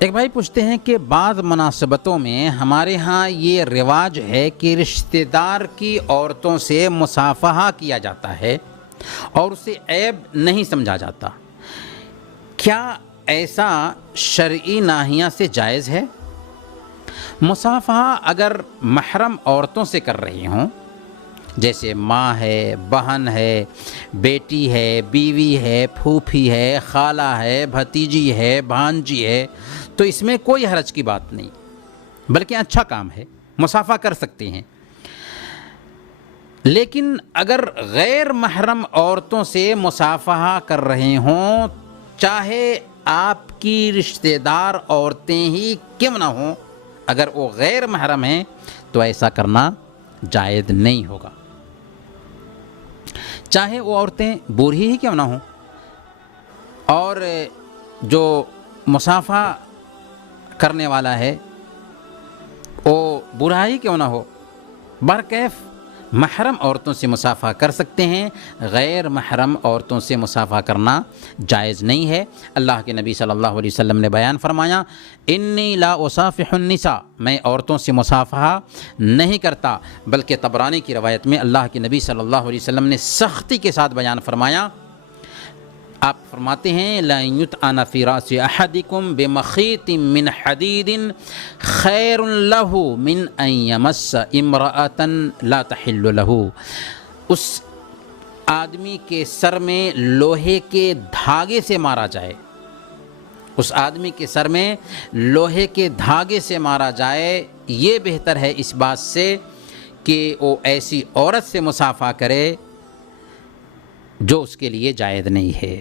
ایک بھائی پوچھتے ہیں کہ بعض مناسبتوں میں ہمارے ہاں یہ رواج ہے کہ رشتہ دار کی عورتوں سے مصافحہ کیا جاتا ہے اور اسے عیب نہیں سمجھا جاتا، کیا ایسا شرعی ناحیہ سے جائز ہے؟ مصافحہ اگر محرم عورتوں سے کر رہی ہوں، جیسے ماں ہے، بہن ہے، بیٹی ہے، بیوی ہے، پھوپھی ہے، خالہ ہے، بھتیجی ہے، بھانجی ہے، تو اس میں کوئی حرج کی بات نہیں، بلکہ اچھا کام ہے، مصافحہ کر سکتے ہیں۔ لیکن اگر غیر محرم عورتوں سے مصافحہ کر رہے ہوں، چاہے آپ کی رشتہ دار عورتیں ہی کیوں نہ ہوں، اگر وہ غیر محرم ہیں تو ایسا کرنا جائز نہیں ہوگا، چاہے وہ عورتیں بوڑھی ہی کیوں نہ ہوں، اور جو مصافحہ کرنے والا ہے وہ بوڑھا ہی کیوں نہ ہو، برکیف محرم عورتوں سے مصافحہ کر سکتے ہیں، غیر محرم عورتوں سے مصافحہ کرنا جائز نہیں ہے۔ اللہ کے نبی صلی اللہ علیہ وسلم نے بیان فرمایا، انی لا اصافح النساء، میں عورتوں سے مصافحہ نہیں کرتا، بلکہ طبرانی کی روایت میں اللہ کے نبی صلی اللہ علیہ وسلم نے سختی کے ساتھ بیان فرمایا، آپ فرماتے ہیں لا یطعن فی راس احدکم بمخیط من حدید خیر لہ من ان یمس امرأة لا تحل لہ، اس آدمی کے سر میں لوہے کے دھاگے سے مارا جائے، اس آدمی کے سر میں لوہے کے دھاگے سے مارا جائے، یہ بہتر ہے اس بات سے کہ وہ ایسی عورت سے مصافحہ کرے جو اس کے لیے جائز نہیں ہے۔